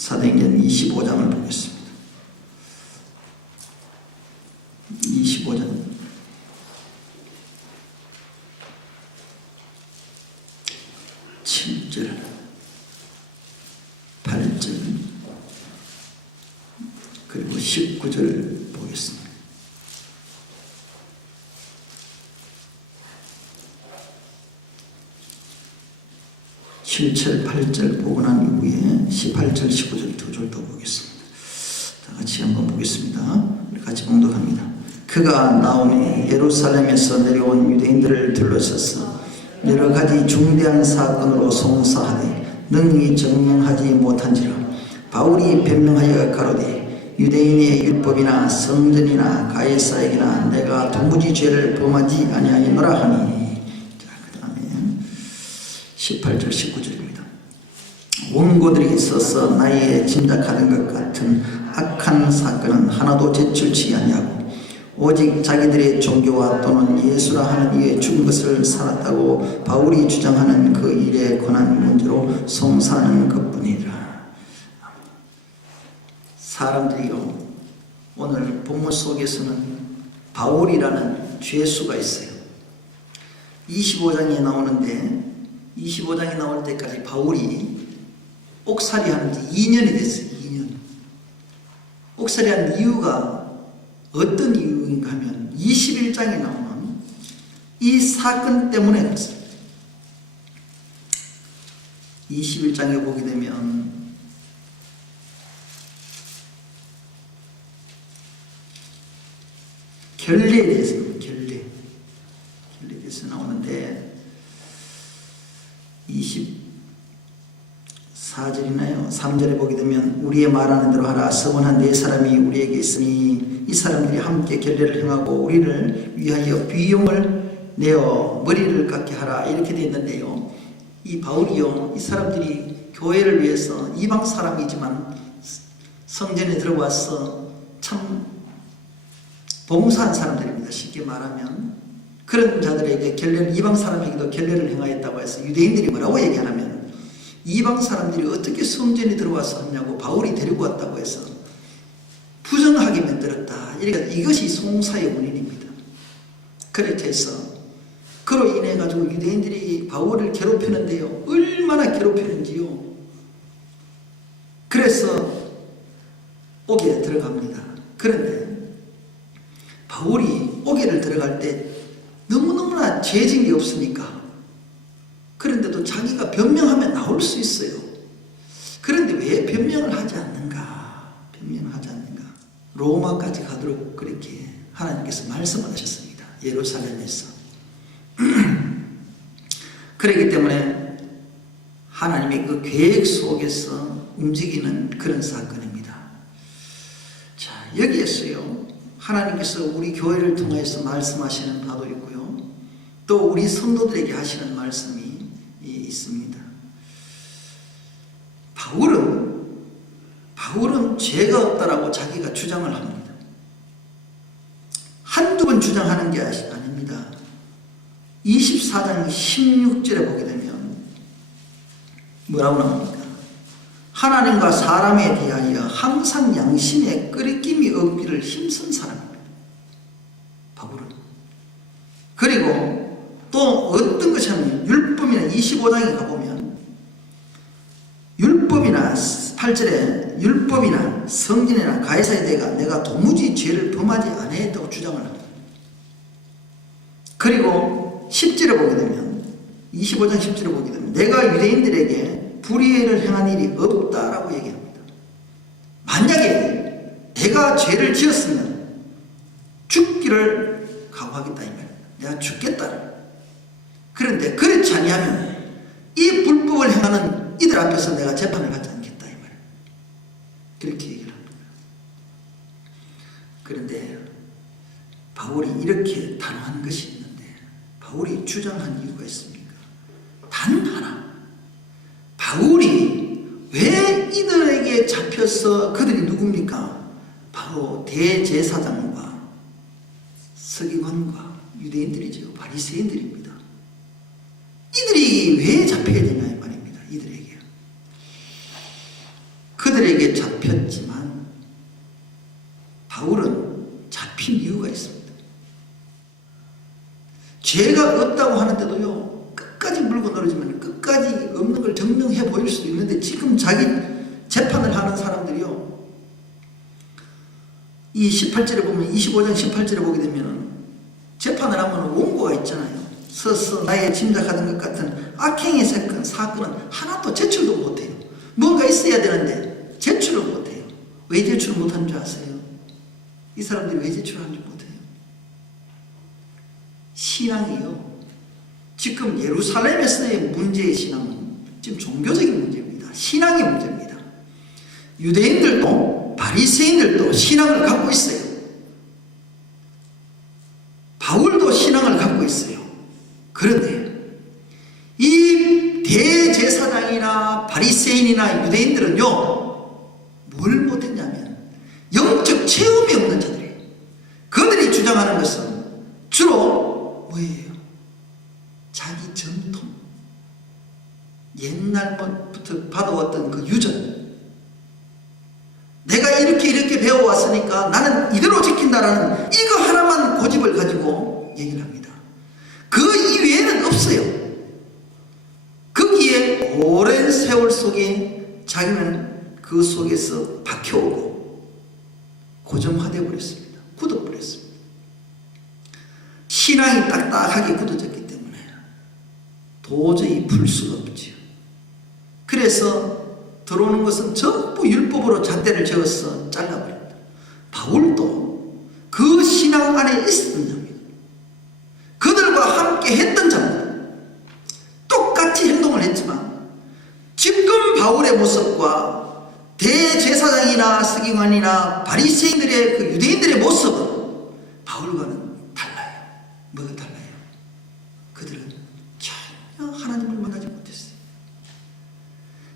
사도행전 25장을 보겠습니다. 25장 7절 8절 그리고 19절 보겠습니다. 7절 8절 보고 난 이후에 18절 19절 두 절 더 보겠습니다. 다 같이 한번 보겠습니다. 우리 같이 봉독합니다. 그가 나오매 예루살렘에서 내려온 유대인들을 둘러쌌어 여러 가지 중대한 사건으로 송사하되 능히 증명하지 못한지라. 바울이 변명하여 가로되 유대인의 율법이나 성전이나 가이사에게나 내가 도무지 죄를 범하지 아니하였노라 하니. 자, 그 다음에 18절 19절입니다. 원고들이 있어서 나이에 짐작하는 것 같은 악한 사건은 하나도 제출치 아니하고 오직 자기들의 종교와 또는 예수라 하는 이에 죽은 것을 살았다고 바울이 주장하는 그 일에 관한 문제로 송사하는 것뿐이라. 사람들이요, 오늘 본문 속에서는 바울이라는 죄수가 있어요. 25장에 나오는데 25장에 나올 때까지 바울이 옥살이 하는 지 2년이 됐어요. 2년. 옥살이 한 이유가 어떤 이유인가 하면 21장에 나오는 이 사건 때문에 그렇습니다. 21장에 보게 되면 결례에 대해서 결례에 대해서 나오는데 24절이나요 3절에 보게 되면 우리의 말하는 대로 하라. 서원한 네 사람이 우리에게 있으니 이 사람들이 함께 결례를 행하고 우리를 위하여 비용을 내어 머리를 깎게 하라. 이렇게 되어 있는데요, 이 바울이요, 이 사람들이 교회를 위해서 이방 사람이지만 성전에 들어와서 참 봉사한 사람들입니다. 쉽게 말하면 그런 자들에게 결례를, 이방 사람에게도 결례를 행하였다고 해서 유대인들이 뭐라고 얘기하냐면 이방 사람들이 어떻게 성전에 들어와서 하냐고 바울이 데리고 왔다고 해서 부정하게 만들었다. 이것이 송사의 원인입니다. 그렇게 해서 그로 인해 가지고 유대인들이 바울을 괴롭히는데요, 얼마나 괴롭히는지요. 그래서 옥에 들어갑니다. 그런데 바울이 옥에를 들어갈 때 너무너무나 죄진 게 없으니까, 그런데도 자기가 변명하면 나올 수 있어요. 그런데 왜 변명을 하지 않는가? 변명을 하지 않는가? 로마까지 가도록 그렇게 하나님께서 말씀을 하셨습니다. 예루살렘에서. 그렇기 때문에 하나님의 그 계획 속에서 움직이는 그런 사건입니다. 자, 여기에서요, 하나님께서 우리 교회를 통해서 말씀하시는 바도 있고요, 또 우리 성도들에게 하시는 말씀이 있습니다. 바울은 죄가 없다라고 자기가 주장을 합니다. 한두 번 주장하는 게 아닙니다. 24장 16절에 보게 되면 뭐라고 나옵니까? 하나님과 사람에 대하여 항상 양심에 끄리낌이 없기를 힘쓴 사람입니다. 바울은. 그리고 또 어떤 것이 하면 율법이나 25장에 가보면 율법이나 8절에 율법이나 성전이나 가이사에 대해 내가 도무지 죄를 범하지 않았다고 주장을 합니다. 그리고 10절에 보게 되면 25장 10절에 보게 되면 내가 유대인들에게 불의를 행한 일이 없다라고 얘기합니다. 만약에 내가 죄를 지었으면 죽기를 각오하겠다 이 말입니다. 내가 죽겠다. 그런데 그렇지 아니하면 이 불법을 행하는 이들 앞에서 내가 재판을 받지 않겠다 이 말입니다. 그렇게 얘기를 합니다. 그런데 바울이 이렇게 단호한 것이 있는데 바울이 주장한 이유가 있습니까? 단 하나. 바울이 왜 이들에게 잡혀서, 그들이 누굽니까? 바로 대제사장과 서기관과 유대인들이죠. 바리새인들입니다. 이들이 왜 잡혀야 되냐 이 말입니다. 이들에게. 그 그들에게 잡혔지만 바울은 잡힌 이유가 있습니다. 죄가 없다고 하는데도요, 끝까지 물고 늘어지면 끝까지 없는 걸 증명해 보일 수도 있는데, 지금 자기 재판을 하는 사람들이요, 이 18절에 보면, 25장 18절에 보게 되면 재판을 하면 원고가 있잖아요. 서서 나의 짐작하던 것 같은 악행의 사건은 하나도 제출도 못해요. 뭔가 있어야 되는데 제출을 못해요. 왜 제출을 못하는 줄 아세요? 이 사람들이 왜 제출을 하는지 못해요? 신앙이요, 지금 예루살렘에서의 문제의 신앙은 지금 종교적인 문제입니다. 신앙의 문제입니다. 유대인들도 바리새인들도 신앙을 갖고 있어요. 바울도 신앙을 갖고 있어요. 그런데 이 대제사장이나 바리새인이나 유대인들은요, 뭘 못했냐면 영적 체험이 없는 자들이에요. 그들이 주장하는 것은 주로 뭐예요? 자기 전통, 옛날부터 받아왔던 그 유전, 내가 이렇게 배워왔으니까 나는 이대로 지킨다라는 이거 하나만 고집을 가지고 얘기를 합니다. 그 이외에는 없어요. 거기에 오랜 세월 속에 자기는 그 속에서 박혀오고 고정화되어 버렸습니다. 굳어버렸습니다. 신앙이 딱딱하게 굳어졌기 때문에 도저히 풀 수가 없지요. 그래서 들어오는 것은 전부 율법으로 잣대를 저어서 잘라버립니다. 바울도 그 신앙 안에 있었던 자입니다. 그들과 함께 했던 자입니다. 똑같이 행동을 했지만 지금 바울의 모습과 대제사장이나 서기관이나 바리새인들의 그 유대인들의 모습은 바울과는 달라요. 뭐가 달라요? 그들은 전혀 하나님을 만나지 못했어요.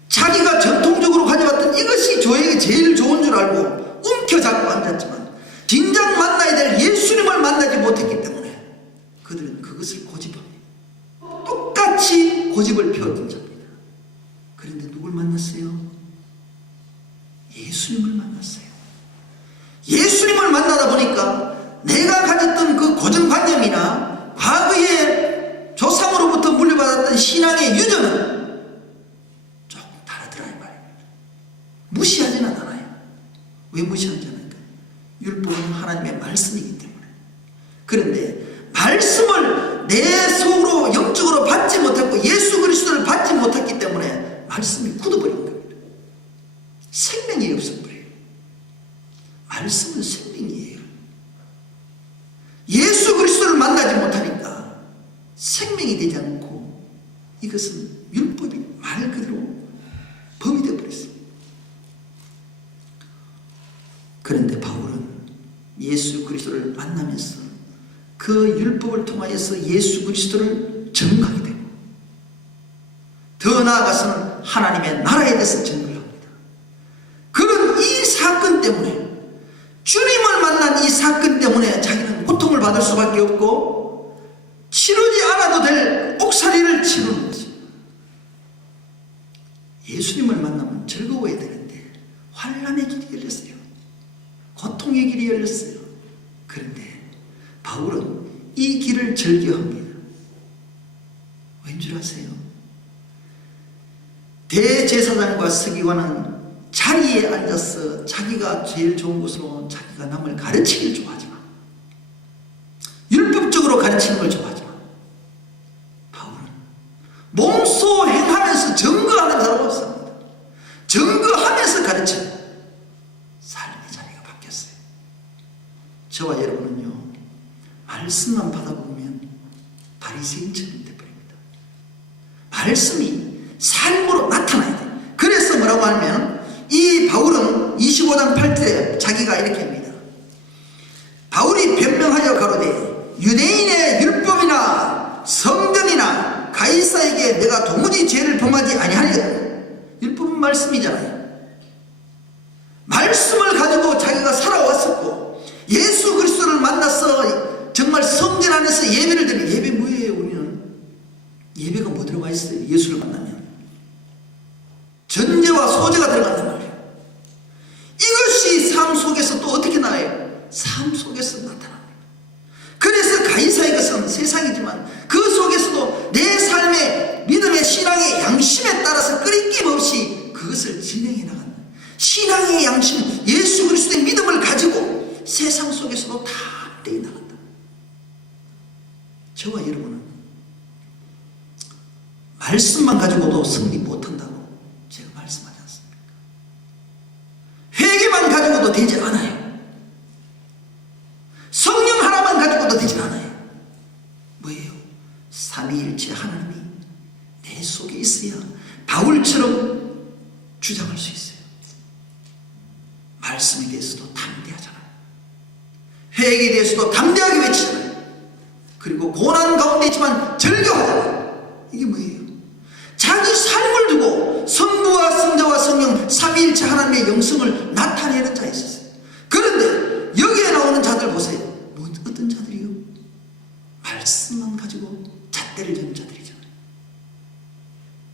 자기가 전통적으로 가져왔던 이것이 저에게 제일 좋은 줄 알고 움켜잡고 앉았지만 진작 만나야 될 예수님을 만나지 못했기 때문에 그들은 그것을 고집합니다. 똑같이 고집을 피웠던 자입니다. 그런데 누굴 만났어요? 예수님을 만났어요. 예수님을 만나다 보니까 내가 가졌던 그 고정관념이나 과거의 조상으로부터 물려받았던 신앙의 유전은 무시하지는 않아요. 왜 무시하지 않을까? 율법은 하나님의 말씀이기 때문에. 그런데 말씀을 내 속으로 영적으로 받지 못했고 예수 그리스도를 받지 못했기 때문에 말씀이 굳어버린 겁니다. 생명이 없어버려요. 말씀은 생명이에요. 예수 그리스도를 만나지 못하니까 생명이 되지 않고 이것은 율법이 말 그대로 범이 되어버렸습니다. 그런데 바울은 예수 그리스도를 만나면서 그 율법을 통하여서 예수 그리스도를 증거하게 되고 더 나아가서는 하나님의 나라에 대해서 증거를 합니다. 그런 이 사건 때문에, 주님을 만난 이 사건 때문에 자기는 고통을 받을 수밖에 없고 치르지 않아도 될 옥살이를 치르는 것입니다. 예수님을 만나면 즐거워야 되는데 환난의 길이 열렸어요. 고통의 길이 열렸어요. 그런데 바울은 이 길을 즐겨합니다. 왠줄 아세요? 대제사장과 서기관은 자리에 앉아서 자기가 제일 좋은 곳으로 자기가 남을 가르치길 좋아하지만, 율법적으로 가르치는 걸 좋아하지만, 바울은 몸소 행하면서 증거하는 사람은 없습니다. 증거하면서 가르치는 삶의 자리가 바뀌었어요. 저와 여러분은요, 말씀만 받아보면 바리새인처럼 되어버립니다. 말씀이 삶으로 나타나야 돼요. 그래서 뭐라고 하면, 이 바울은 25장 8절에 자기가 이렇게 합니다. 바울이 변명하여 가로되 유대인의 율법이나 성전이나 가이사에게 내가 도무지 죄를 범하지 아니하리라. 율법은 말씀이잖아요. 말씀을 가지고 자기가 살아왔었고 예수 그리스도를 만나서 정말 성전 안에서 예배를 드리는, 예배 뭐예요? 우리는 예배가 뭐 들어가 있어요? 예수를 만나면 전제와 소제가 들어간단 말이에요. 진행해 나간다. 신앙의 양심, 예수 그리스도의 믿음을 가지고 세상 속에서도 담대히 나간다. 저와 여러분은 말씀만 가지고도 승리 못한다고 제가 말씀하지 않습니까? 회개만 가지고도 되지 않아요. 성령 하나만 가지고도 되지 않아요. 뭐예요? 삼위일체 하나님이 내 속에 있어야 바울처럼 주장할 수 있어요. 말씀에 대해서도 담대하잖아요. 회개에 대해서도 담대하게 외치잖아요. 그리고 고난 가운데 있지만 절교하잖아요. 이게 뭐예요? 자기 삶을 두고 성부와 성자와 성령 삼위일체 하나님의 영성을 나타내는 자에 있었어요. 그런데 여기에 나오는 자들 보세요. 어떤 자들이요? 말씀만 가지고 잣대를 저는 자들이잖아요.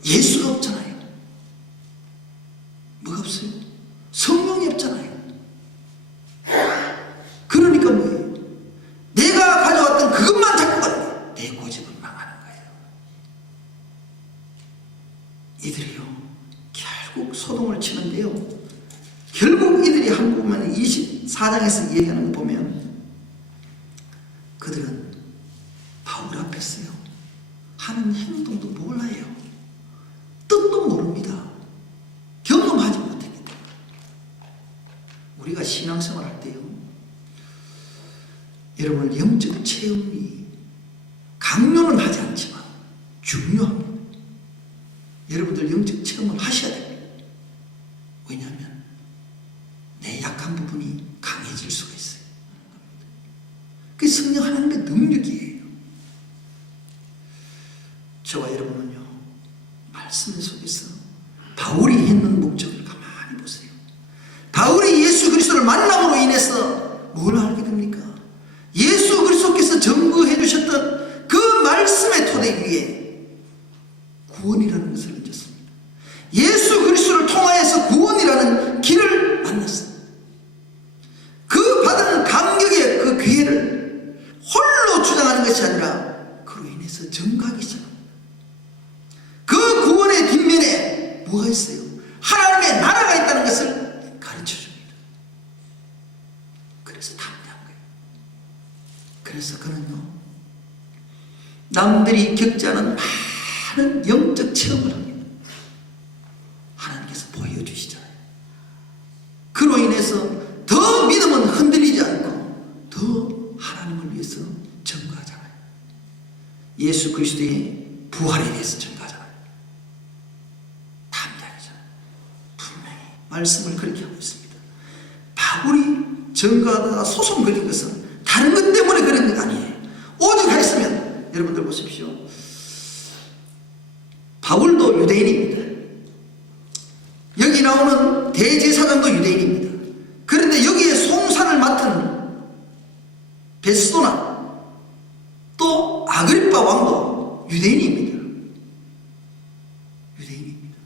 예수가 없잖아요. 뭐가 없어요? 성령이 없잖아요. 그러니까 뭐예요? 내가 가져왔던 그것만 잡고 가는 거예요. 내 고집은 망하는 거예요. 이들이요 결국 소동을 치는데요, 결국 이들이 한국만 24장에서 얘기하는 거 보면 그들은 바울 앞에서요 하는 행동도 몰라요. 뜻도 모릅니다. 경험하지 못했기 때문에. 우리가 신앙생활 할 때요, 여러분 영적 체험이 강요는 하지 않지만 중요합니다. 여러분들 영적 체험을 하셔야 됩니다. 왜냐하면 내 약한 부분이 강해질 수가 있어요. 그게 성령 하나님의 능력이에요. 저와 여러분은요 말씀 속에서 바울이 했는 목적을 가만히 보세요. 바울이 예수 그리스도를 만남으로 인해서 뭘 알게 됩니까? 예수 그리스도께서 증거해 주셨던 그 말씀의 토대 위에 구원이라는 것을 얹었습니다. 예수 그리스도를 통하여서 구원이라는 길을 만났습니다. 그 받은 감격의 그 기회를 홀로 주장하는 것이 아니라 그로 인해서 증거하기 시작합니다. 그 구원의 뒷면에 뭐가 있어요? 하나님의 나라가 있다는 것을 가르쳐 줍니다. 그래서 담대한 거예요. 그래서 그는요 남들이 겪지 않은 많은 영적 체험을 합니다. 하나님께서 보여주시잖아요. 그로 인해서 더 믿음은 흔들리지 않고 더 하나님을 위해서 증거하잖아요. 예수 그리스도의 부활에 대해서 증거하잖아요. 담대하잖아요. 분명히 말씀을 그렇게 하고 있습니다. 바울이 증거하다가 소송 걸린 것은 다른 것 때문에 그런 것 아니에요. 오직 했으면, 여러분들 보십시오. 바울도 유대인입니다. 여기 나오는 대제사장도 유대인입니다. 그런데 여기에 송사를 맡은 베스도나 또 아그리빠 왕도 유대인입니다. 유대인입니다.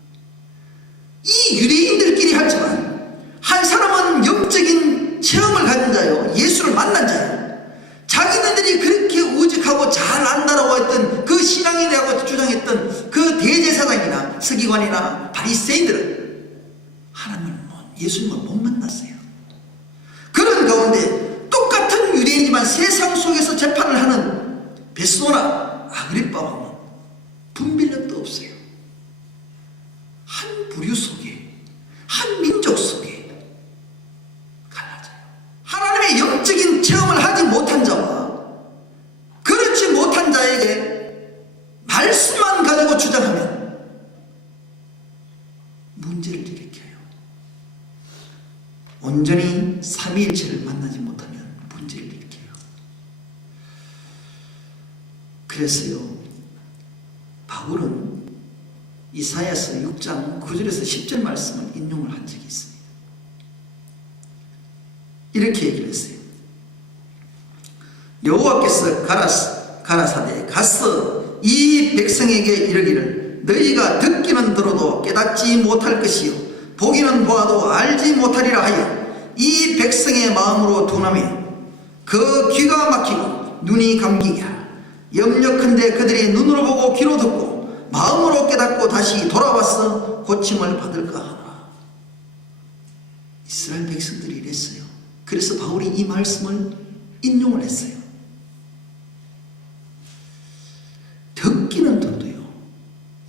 이 유대인들끼리 하지만 한 사람은 영적인 체험을 가진 자요, 예수를 만난 자요, 자기네들이 그렇게 우직하고 잘 안다라고 했던 그 신앙인이라고 주장했던 그 대제사장이나 서기관이나 바리새인들은 하나님을 예수님을 못 만났어요. 그런 가운데 똑같은 유대인이지만 세상 속에서 재판을 하는 베스도나 아그리빠 왕은 분별력도 없어요. 한 부류 속에, 한 민족 속에 갈라져요. 하나님의 영적인 체험을 하지 못한 자와 그렇지 못한 자에게 말씀만 가지고 주장하면 문제를 일으켜요. 온전히 삼위일체를 만나지 못하면 문제를 일으켜요. 그래서요 바울은 이사야서 6장 9절에서 10절 말씀을 인용을 한 적이 있습니다. 이렇게 얘기를 했어요. 여호와께서 가라사대 가서 이 백성에게 이르기를 너희가 듣기는 들어도 깨닫지 못할 것이요 보기는 보아도 알지 못하리라 하여 이 백성의 마음으로 둔하며 그 귀가 막히고 눈이 감기게 하라. 염려컨대 그들이 눈으로 보고 귀로 듣고 마음으로 깨닫고 다시 돌아와서 고침을 받을까 하나. 이스라엘 백성들이 이랬어요. 그래서 바울이 이 말씀을 인용을 했어요. 듣기는 들어도요.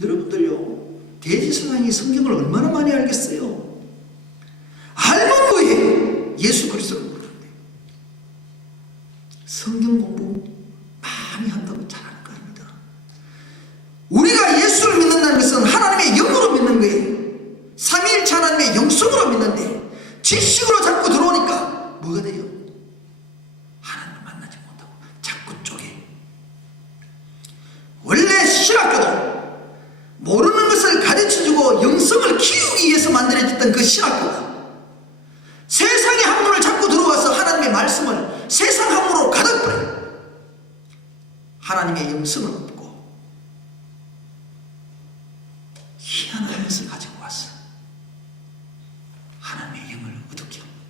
여러분들요, 대제사장이 성경을 얼마나 많이 알겠어요. 알면 뭐해? 예수 그리스도를 모르는데. 성경 공부 많이 한다고 잘하는 거 아닙니다. 우리가 예수를 믿는다는 것은 하나님의 영으로 믿는 거예요. 삼위일체 하나님의 영성으로 믿는데 지식으로 자꾸 들어오니까 뭐가 돼요? 하나님을 만나지 못하고 자꾸 쪼개. 원래 신학교도 모르는 것을 가르쳐주고 영성을 키우기 위해서 만들어졌던 그 신학교가 세상의 학문을 자꾸 들어와서 하나님의 말씀을 세상 학문으로 가득버려요. 하나님의 영성을 없고 희한한 것을 가지고 왔어. 하나님의 영을 어둡게 합니다.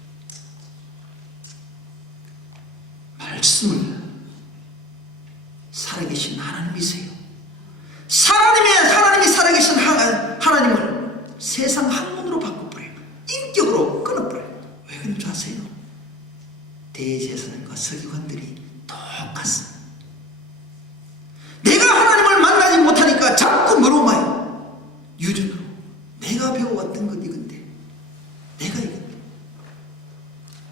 말씀을 살아계신 하나님이세요. 하나님이 살아계신 하나님을 세상 학문으로 바꿔버려요. 인격으로 끊어버려요. 왜 그런 줄 아세요? 대제사장과 서기관들이 똑같습니다. 내가 하나님을 만나지 못하니까 자꾸 뭐로 와요? 유전으로. 내가 배워왔던 건 이건데 내가 이건데.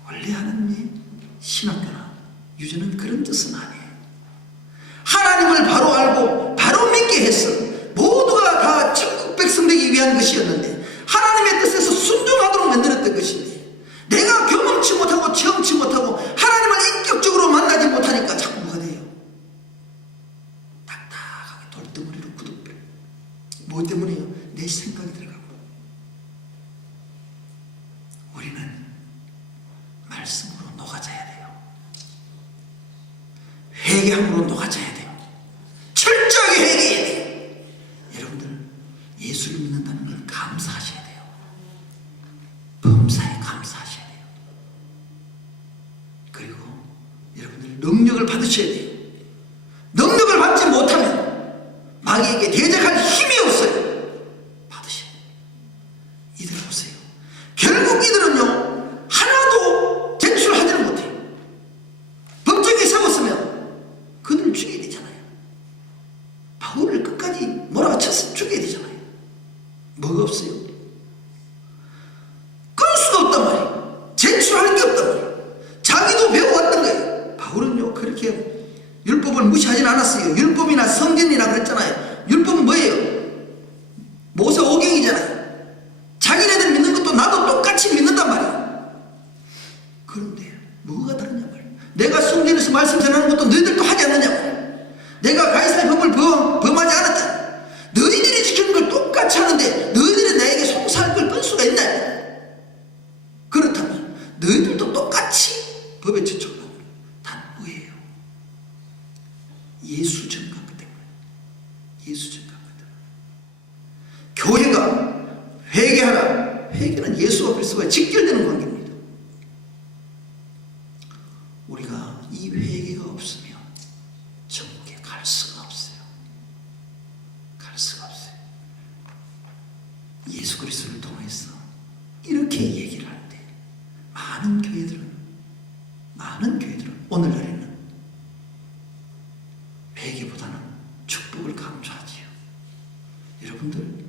원래 하나님의 신학교나 유전은 그런 뜻은 아니에요. 하나님을 바로 알고 바로 믿게 했어. 모두가 다 천국 백성 되기 위한 것이었는데 하나님의 뜻에서 순종하도록 만들었던 것인데 내가 경험치 못하고 체험치 못하고 하나님을 인격적으로 만나지 못하니까 자꾸 뭐가 돼요? 딱딱하게 돌덩어리로 굳어버려요. 뭐 때문에요? 내 생각이 들어가고. 우리는 말씀으로 녹아져야 돼요. 회개함으로 녹아져야 돼요. 철저하게 회개해야 돼요. 여러분들 예수를 믿는다는 걸 감사하셔야 돼요. 범사에 감사하셔야 돼요. 그리고 여러분들 능력을 받으셔야 돼요. 능력을 받지 못하면 마귀에게 대적할 힘이 없어요. 받으셔야 돼요. 이들 보세요. 결국 이들은요 하나도 제출하지는 못해요. 법정에 세웠으면 그들을 죽여야 되잖아요. 바울을 끝까지 몰아쳐서 죽여야 되잖아요. 뭐가 없어요? 끌 수가 없단 말이에요. 제출할 게 없단 말이에요. 자기도 배워왔던 거예요. 바울은요 그렇게 율법을 무시하진 않았어요. 율법이나 성전이나 그랬잖아요. 율법은 뭐예요? 모세 오경이잖아요. 자기네들 믿는 것도 나도 똑같이 믿는단 말이에요. 그런데 뭐가 다르냐 말이에요. 내가 성전에서 말씀 전하는 것도 너희들도 하지 않느냐고. 내가 가이사의 법을 범하지 않았다. 너희들이 지키는 걸 똑같이 하는데 너희들이 나에게 송사할 걸 끌 수가 있나? 그렇다면 너희들도 똑같이 법에 저촉하는 단 뭐예요? 예수 증거가 때문에. 예수 증거가 때문에. 교회가 회개하라. 회개는 예수와 그리스도와 직결되는 관계입니다. 우리가 이 회개가 없으면 천국에 갈 수가 없어요. 갈 수가 없어요. 예수 그리스도를 통해서 이렇게 얘기를 할 때 많은 교회들은 오늘날에는 회개보다는 축복을 강조하지요. 여러분들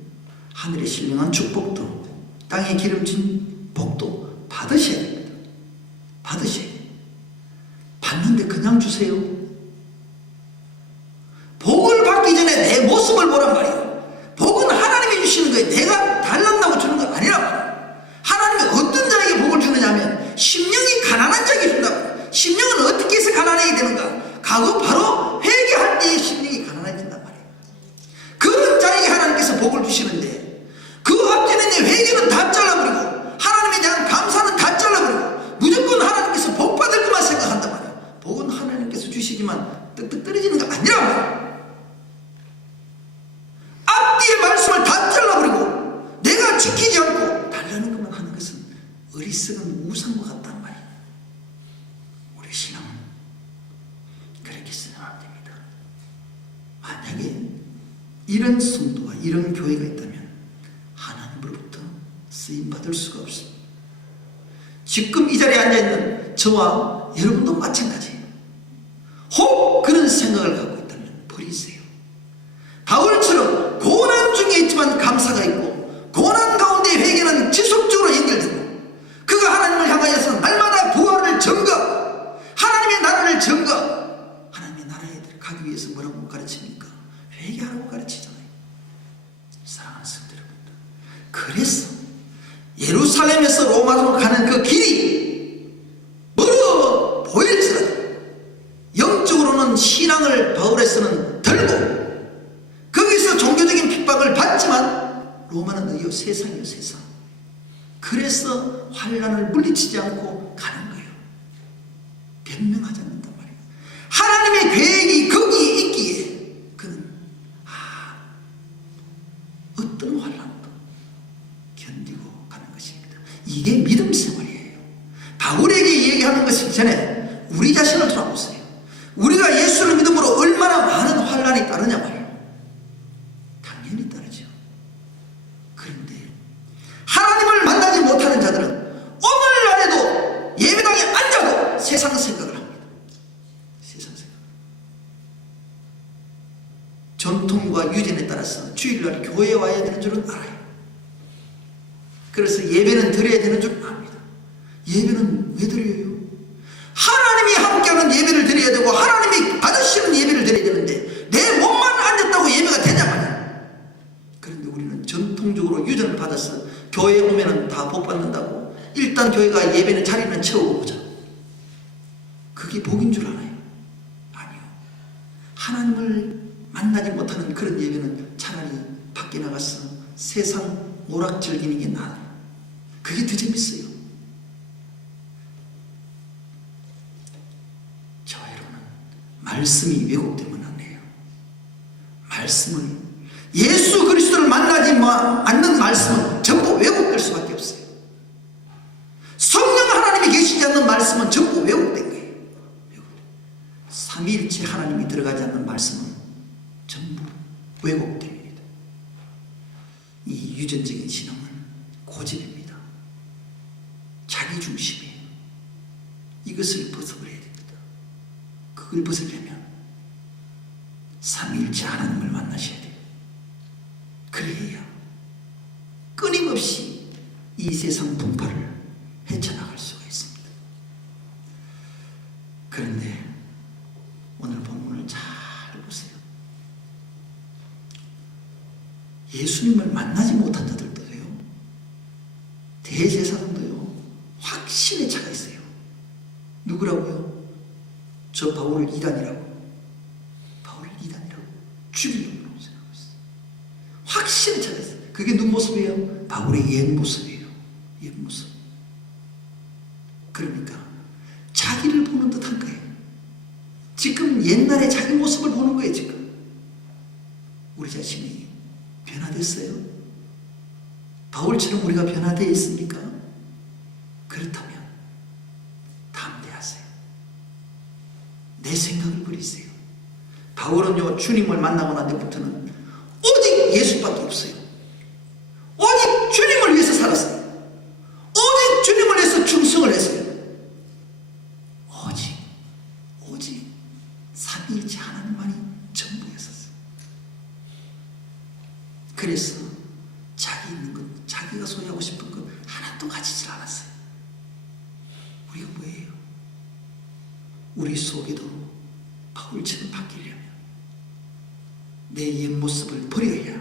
하늘의 신령한 축복도 땅에 기름진 복도 받으셔야 됩니다. 받으셔야 돼요. 받는데 그냥 주세요. 복을 받기 전에 내 모습을 보란 말이에요. 복은 하나님이 주시는 거예요. 내가 달란다고 주는 건 아니란 말이에요. 하나님이 어떤 자에게 복을 주느냐 하면 심령이 가난한 자에게 준다고. 심령은 어떻게 해서 가난해야 되는가? 그거 바로 회개할 때의 심령이 가난해진단 말이에요. 그런 자에게 하나님께서 복을 주시는데 그 앞뒤는 회개는 다 잘라버리고 하나님에 대한 감사는 다 잘라버리고 무조건 하나님께서 복 받을 것만 생각한단 말이에요. 복은 하나님께서 주시지만 떡떡 떨어지는 거 아니란 말이에요. 앞뒤의 말씀을 다 잘라버리고 내가 지키지 않고 달라는 것만 하는 것은 어리석은 우상과 같단 말이에요. 우리 신앙은 그렇게 쓰면 안 됩니다. 만약에 이런 성도와 이런 교회가 있다면 하나님으로부터 쓰임받을 수가 없습니다. 지금 이 자리에 앉아있는 저와 여러분도 마찬가지예요. 혹 그런 생각을 갖고 있다면 버리세요. 바울처럼 고난 중에 있지만 감사가 있고 고난 가운데 회개는 지속적으로 연결되고 그가 하나님을 향하여서 날마다 부활을 증거, 하나님의 나라를 증거, 하나님의 나라에 가기 위해서 뭐라고 가르칩니까? 회개하라고 가르치잖아요. 사랑하는 성도 여러분들, 그래서 예루살렘에서 로마로 가는 그 길이 멀어 보일지라도 영적으로는 신앙을 바울에서는 들고 거기서 종교적인 핍박을 받지만 로마는 어디요? 세상이요, 세상. 그래서 환난을 물리치지 않고 가는 거예요. 변명하지 않는단 말이에요. 하나님의 계획이 거기에 있기에 그는 어떤 환난도 견디고 가는 것입니다. 이게 믿음 생활이에요. 바울에게 얘기하는 것이기 전에 우리 자신을 돌아보세요. 우리가 예수를 믿음으로 얼마나 많은 환난이 따르냐 말이에요. 당연히 따르죠. 그런데 하나님을 만나지 못하는 자들은 오늘날에도 예배당에 앉아도 세상 생각을 합니다. 세상 생각. 전통과 유전에 따라서 주일날 교회에 와야 되는 줄은 알아요. 그래서 예배는 드려야 되는 줄 압니다. 예배는 왜 드려요? 하나님이 함께하는 예배를 드려야 되고 하나님이 받으시는 예배를 드려야 되는데 내 몸만 앉았다고 예배가 되냐 말이야. 그런데 우리는 전통적으로 유전을 받아서 교회에 오면 다 복 받는다고 일단 교회가 예배는 자리는 채우고 오자. 그게 복인 줄 아나요? 아니요. 하나님을 만나지 못하는 그런 예배는 차라리 밖에 나가서 세상 오락 즐기는 게 나아요. 그게 더 재밌어요. 저와 여러분은 말씀이 왜곡되면 안 돼요. 말씀을 예수 그리스도를 만나지 않는 말씀은 전부 왜곡될 수밖에 없어요. 성령 하나님이 계시지 않는 말씀은 전부 왜곡된 거예요. 삼위일체 하나님이 들어가지 않는 말씀은 전부 왜곡됩니다. 이 유전적인 신앙은 고집입니다. 자기 중심이에요. 이것을 벗어버려야 됩니다. 그걸 벗으려면 삼위일체 하나님을 만나셔야 돼요. 그래야 끊임없이 이 세상 분파를 헤쳐나갈 수가 있습니다. 그런데 오늘 본문을 잘 보세요. 예수님을 만나지 못한 자들도요, 대제사장도요, 확신의 차가 있어요. 누구라고요? 저 바울을 이단이라고. 바울을 이단이라고 죽이려고 생각하고 있어요. 확신의 차가 있어요. 그게 누구 모습이에요? 바울의 옛 모습이에요. 옛 모습. 그러니까 자기를 보는 듯한 거예요. 지금 옛날에 자기 모습을 보는 거예요. 지금 우리 자신이 변화됐어요? 바울처럼 우리가 변화되어 있습니까? 그렇다면 담대하세요. 내 생각을 버리세요. 바울은요, 주님을 만나고 난 뒤부터는 오직 예수밖에 없어요. 오직 주님을 위해서 살았어요. 오직 주님을 위해서 충성을 했어요. 오직 삼위일체 하나님만이 전부였었어요. 그래서 자기 있는 것, 자기가 소유하고 싶은 것 하나도 가지질 않았어요. 우리가 뭐예요? 우리 속에도 바울처럼 바뀌려면 내 옛 모습을 버려야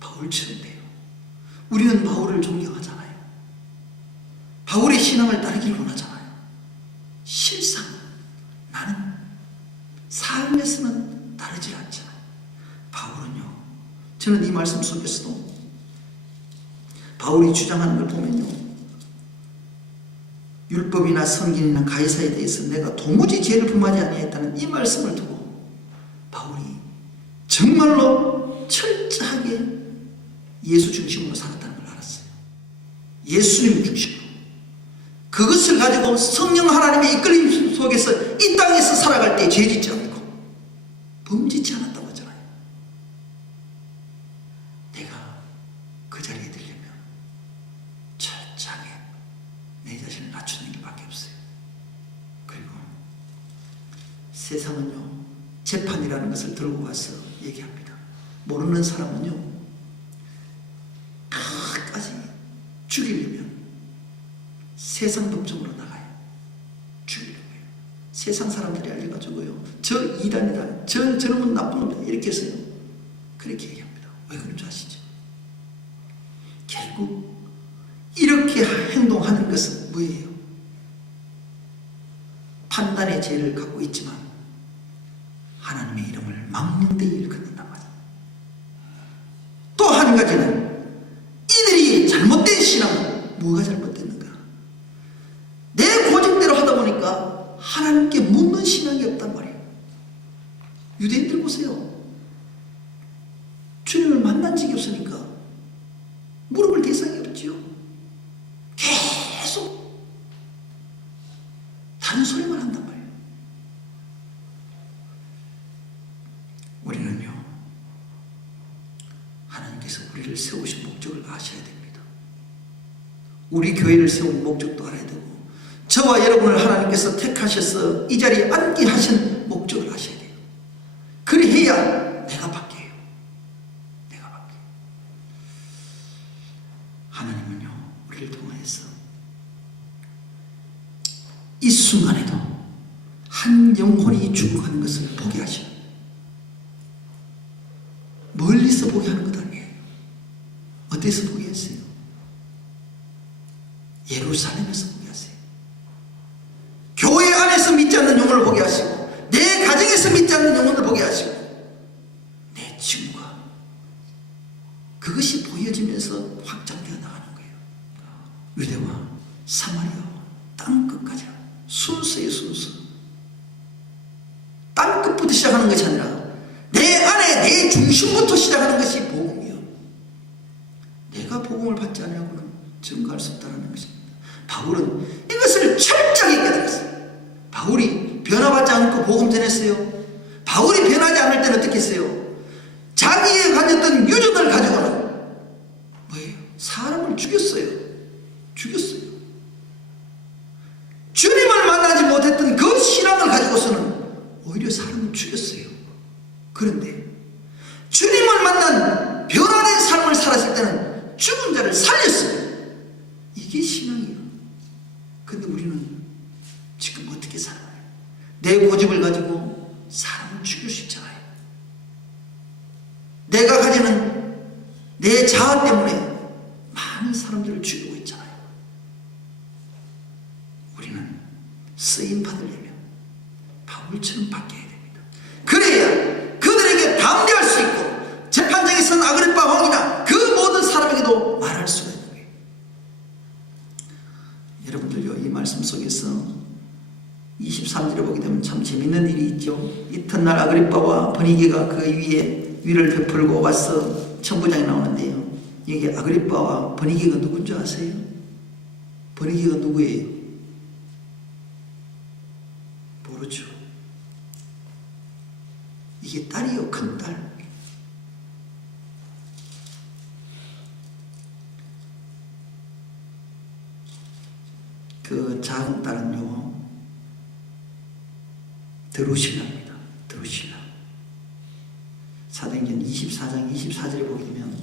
바울처럼 돼요. 우리는 바울을 존경하잖아요. 바울의 신앙을 따르기를 원하잖아요. 실상 나는 삶에서는 다르지 않잖아요. 바울은요, 저는 이 말씀 속에서도 바울이 주장하는 걸 보면요, 율법이나 성경이나 가이사에 대해서 내가 도무지 죄를 범하지 아니했다는 이 말씀을 두고 바울이 정말로 철저하게 예수 중심으로 살았다는 걸 알았어요. 예수님 중심으로. 그것을 가지고 성령 하나님의 이끌림 속에서 이 땅에서 살아갈 때 죄짓지 않고 범짓지 않았다고 하잖아요. 내가 그 자리에 들려면 철저하게 내 자신을 낮추는 일밖에 없어요. 그리고 세상은요, 재판이라는 것을 들고 와서 얘기합니다. 모르는 사람은요, 끝까지 죽이려면 세상 법정으로 나가요. 죽이려고요. 세상 사람들이 알려가지고요, 저 이단이다, 저놈은 나쁜 놈이다, 이렇게 해서요, 그렇게 얘기합니다. 왜 그런 줄 아시죠? 결국 이렇게 행동하는 것은 뭐예요? 판단의 죄를 갖고 있지만 하나님의 이름을 막는 데 일컫는단 말이에요. 또 한 가지는 이들이 잘못된 신앙은 뭐가 잘못됐는가? 내 고집대로 하다 보니까 하나님께 묻는 신앙이 없단 말이에요. 유대인들 보세요. 주님을 만난 적이 없으니까 물어볼 대상이 없지요. 계속 다른 소리만 한단 말이에요. 우리는요, 하나님께서 우리를 세우신 목적을 아셔야 됩니다. 우리 교회를 세운 목적도 알아야 되고, 저와 여러분을 하나님께서 택하셔서 이 자리에 앉게 하신 목적을 아셔야 돼요. 그래야 내가 바뀌어요. 내가 바뀌어요. 하나님은요, 우리를 통해서 이 순간에도 한 영혼이 죽어가는 것을 보게 하셔요. 멀리서 보게 하는 것 아니에요. 어디서 보게 했어요? 예루살렘에서 보게 하세요. 교회 안에서 믿지 않는 영혼을 보게 하시고, 내 가정에서 믿지 않는 영혼을 보게 하시고, 내 친구가 그것이 보여지면서 확장되어 나가는 거예요. 유대와 사마리아와 땅끝까지 순서의 순서. 땅끝부터 시작하는 것이 아니라 내 안에 내 중심부터 시작하는 것이 복음이요. 내가 복음을 받지 않으려고는 증거할 수 없다는 것입니다. 바울은 이것을 철저히 깨달았어요. 바울이 변화받지 않고 복음 전했어요. 바울이 변하지 않을 때는 어떻게 했어요? 자기의 가졌던 유전을 가지고는 뭐예요? 사람을 죽였어요. 죽였어요. 주님을 만나지 못했던 그 신앙을 가지고서는 오히려 사람을 죽였어요. 그런데 주님을 만난 변화된 삶을 살았을 때는 죽은 자를 살렸어요. 이게 신앙이에요. 근데 우리는 지금 어떻게 살아요? 내 고집을 가지고 사람을 죽일 수 있잖아요. 내가 가지는 내 자아 때문에 많은 사람들을 죽이고 있잖아요. 우리는 쓰임 받으려면 바울처럼 바뀌어야 됩니다. 그래야 그들에게 담대할 수 있고, 재판장에서는 아그리빠 왕이나 그 모든 사람에게도 말할 수가 있는 거예요. 여러분들요, 이 말씀 속에서 23절에 보게 되면 참 재밌는 일이 있죠. 이튿날 아그리빠와 버니게가 그 위에 위를 베풀고 와서 청부장이 나오는데요, 여기 아그리빠와 버니게가 누군 줄 아세요? 버니게가 누구예요? 모르죠. 이게 딸이요, 큰딸. 그 작은 딸은요, 드루실라입니다. 드루실라. 사도행전 24장 24절에 보게 되면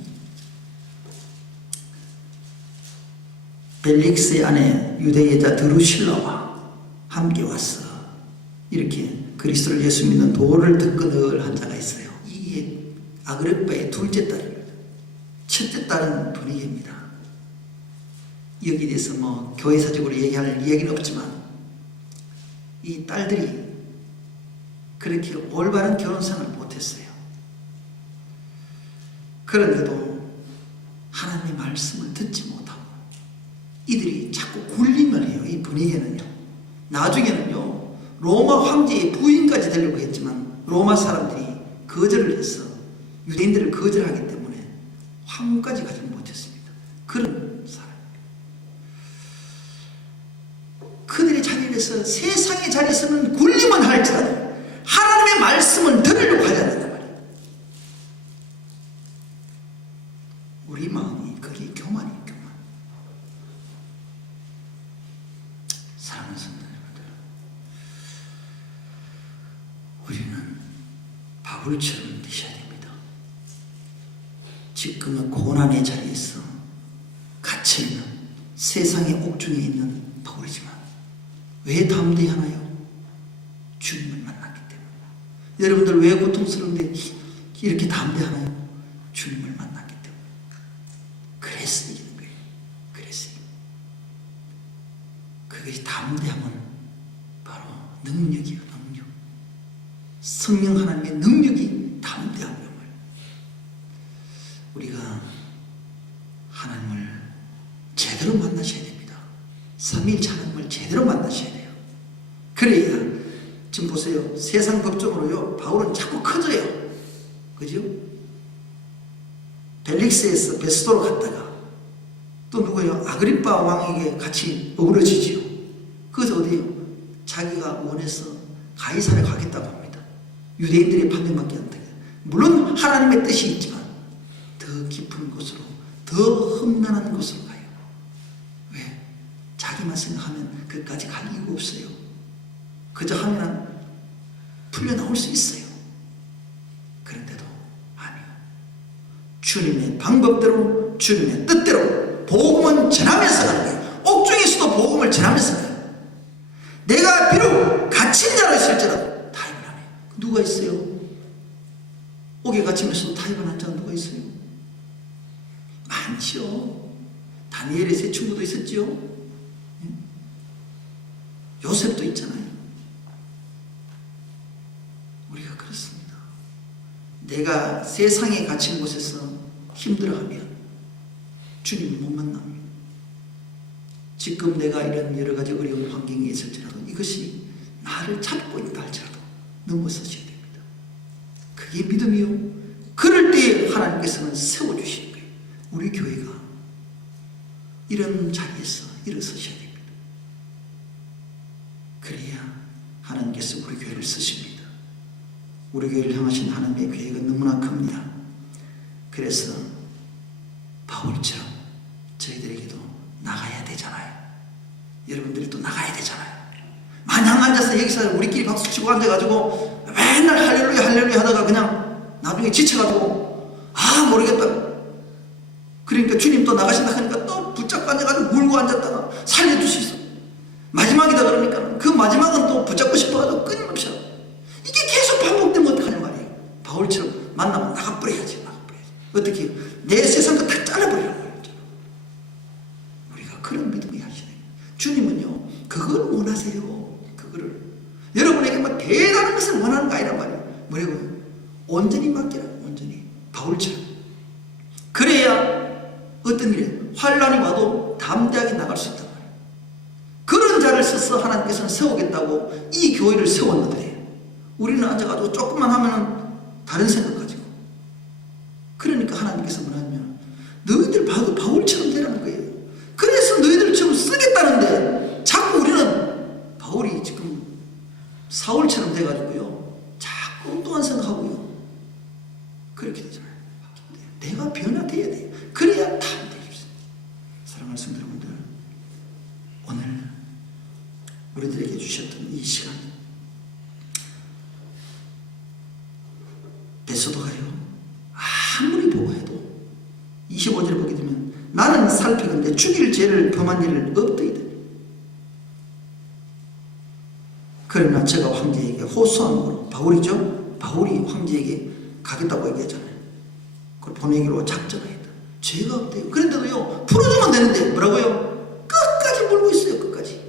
벨릭스의 아내 유대 여자 드루실라와 함께 왔어. 이렇게 그리스도를 예수 믿는 도를 듣거늘 한 자가 있어요. 이게 아그리빠의 둘째 딸입니다. 첫째 딸은 버니게입니다. 여기에 대해서 뭐 교회사적으로 얘기할 이야기는 없지만, 이 딸들이 그렇게 올바른 결혼생활을 못했어요. 그런데도 하나님의 말씀을 듣지 못하고 이들이 자꾸 굴림을 해요. 이 버니게는요, 나중에는요 로마 황제의 부인까지 되려고 했지만 로마 사람들이 거절을 해서 유대인들을 거절하기 때문에 황후까지 가지 못했습니다. 그런 사람. 그들의 자리에서 세상의 자리에서는 굴림은 할지라도 하나님의 말씀은 들으려고 하지 않는단 말이에요. 우리 마음이 그게 교만이에요. 교만. 사랑하는 성도 여러분들, 우리는 바울처럼 되셔야 됩니다. 지금은 고난의 자리에서 갇혀있는 세상의 옥중에 있는 바울이지만 왜 담대하나요? 주님을 만났기 때문에. 여러분들 왜 고통스러운데 이렇게 담대하나요? 주님을 만났기 때문에. 그래서 이기는 거예요. 그래서 그것이 담대함은 바로 능력이에요. 능력. 성령 하나님의 능력이 담대함이란 말이에요. 우리가 하나님을 제대로 만나셔야 됩니다. 삼위일체 하나님을 제대로 만나셔야 돼요. 그래야 지금 보세요. 세상 법정으로요, 바울은 자꾸 커져요. 그죠? 벨릭스에서 베스도로 갔다가 또 누구예요? 아그리빠 왕에게 같이 어우러지지요. 그래서 어디요? 자기가 원해서 가이사를 가겠다고 합니다. 유대인들의 판명받기 한다. 물론 하나님의 뜻이 있지만 더 깊은 곳으로, 더 험난한 곳으로 가요. 왜? 자기만 생각하면 그까지 갈 이유가 없어요. 그저 하면 풀려 나올 수 있어요. 그런데도 아니요. 주님의 방법대로, 주님의 뜻대로 복음은 전하면서 가는 거예요. 옥중에서도 복음을 전하면서 가요. 내가 비록 갇힌 자로 있을지라도 타협을 안 해요. 누가 있어요? 옥에 갇히면서도 타협을 한 자가 누가 있어요? 많지요. 다니엘의 세 친구도 있었지요. 요셉도 있잖아요. 우리가 그렇습니다. 내가 세상에 갇힌 곳에서 힘들어하면 주님을 못 만납니다. 지금 내가 이런 여러 가지 어려운 환경에 있을지라도 이것이 나를 잡고 있다 할지라도 넘어서셔야 됩니다. 그게 믿음이요. 그럴 때 하나님께서는 세워주시는 거예요. 우리 교회가 이런 자리에서 일어서셔야 됩니다. 그래야 하나님께서 우리 교회를 쓰십니다. 우리 교회를 향하신 하나님의 계획은 너무나 큽니다. 그래서 바울처럼 저희들에게도 나가야 되잖아요. 여러분들이 또 나가야 되잖아요. 마냥 앉아서 여기서 우리끼리 박수치고 앉아가지고 맨날 할렐루야 할렐루야 하다가 그냥 나중에 지쳐가지고 모르겠다. 그러니까 주님 또 나가신다 하니까 또 붙잡고 앉아가지고 울고 앉았다가 살려주시소. 마지막이다 그러니까 그 마지막은 또 붙잡고 싶어가지고 끊임없이 하고. 이게 계속 반복되면 어떡하냐 말이에요. 바울처럼 만나면 나가버려야지. 어떻게 내 세상도 다 잘라버리라고 해요. 우리가 그런 믿음이 하시네. 주님은요 그걸 원하세요. 그거를 여러분에게 뭐 대단한 것을 원하는 거 아니란 말이에요. 뭐라고요? 온전히 맡기라. 온전히 바울처럼. 그래야 어떤 일에 환란이 와도 담대하게 나갈 수 있단 말이에요. 그런 자를 써서 하나님께서는 세우겠다고 이 교회를 세웠는데 우리는 앉아가지고 조금만 하면은 다른 생각 가지고. 그러니까 하나님께서 뭐냐면 너희들 봐도 바울처럼 되라는 거예요. 그래서 너희들처럼 쓰겠다는데 자꾸 우리는 바울이 지금 사울처럼 돼가지고요 자꾸 엉뚱한 생각하고요 그렇게 되잖아요. 내가 변화돼야 돼요. 그래야 다 되겠어요. 사랑하는 성도 여러분들, 오늘 우리들에게 주셨던 이 시간 베소도가요 아무리 보호해도 25절 보게 되면 나는 살피건대 죽일 죄를 범한 일을 없더이다. 그러나 제가 황제에게 호소함으로 바울이죠. 바울이 황제에게 가겠다고 얘기하잖아요. 그걸 보내기로 작정했다. 죄가 없대요. 그런데도요 풀어주면 되는데 뭐라고요? 끝까지 물고 있어요. 끝까지.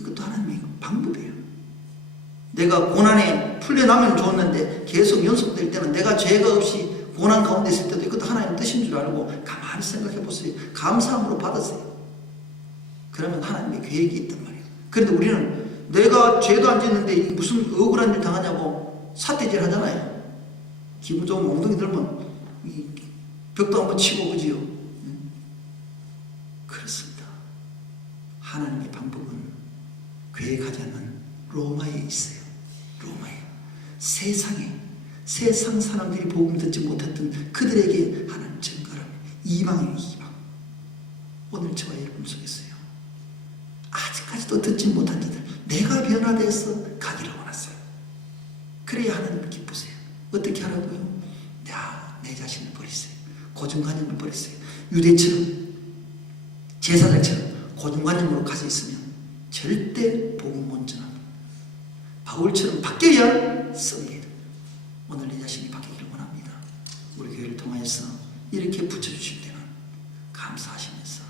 이것도 하나님의 방법이에요. 내가 고난에 풀려나면 좋았는데 계속 연속될 때는 내가 죄가 없이 고난 가운데 있을 때도 이것도 하나님 뜻인 줄 알고 가만히 생각해 보세요. 감사함으로 받으세요. 그러면 하나님의 계획이 있단 말이에요. 그런데 우리는 내가 죄도 안 짓는데 무슨 억울한 일 당하냐고 사태질 하잖아요. 기분 좋으면 엉덩이 들면 벽도 한번 치고 그지요. 그렇습니다. 하나님의 방법은 계획하지 않는 로마에 있어요. 로마에. 세상 사람들이 복음 듣지 못했던 그들에게 하나님 증거를 이방이에요. 이방. 오늘 저와 여러분 속에 있어요. 아직까지도 듣지 못한 자들, 내가 변화돼서 가기를 원하세요. 그래야 하나님을 기쁘세요. 어떻게 하라고요? 내 자신을 버리세요. 고정관념을 버리세요. 유대처럼, 제사장처럼 고정관념으로 가져 있으면 절대 복음 못 전합니다. 바울처럼 바뀌어야 씁니다. 오늘 내 자신이 바뀌기를 원합니다. 우리 교회를 통하여서 이렇게 붙여주실 때는 감사하시면서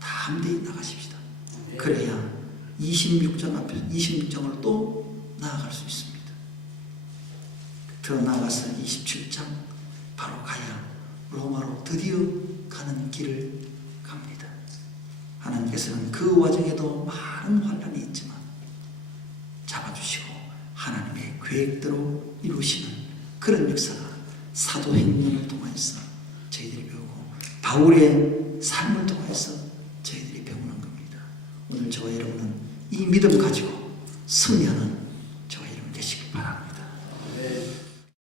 담대히 나가십시다. 그래야 26장 앞에서 26장을 또 나아갈 수 있습니다. 더 나아가서 27장 바로 가야 로마로 드디어 가는 길을 갑니다. 하나님께서는 그 와중에도 많은 환난이 있지만 잡아주시고 하나님의 계획대로 이루시는 그런 역사가 사도행전을 통해서 저희들이 배우고 바울의 삶을 통해서 저희들이 배우는 겁니다. 오늘 저와 여러분은 이 믿음 가지고 승리하는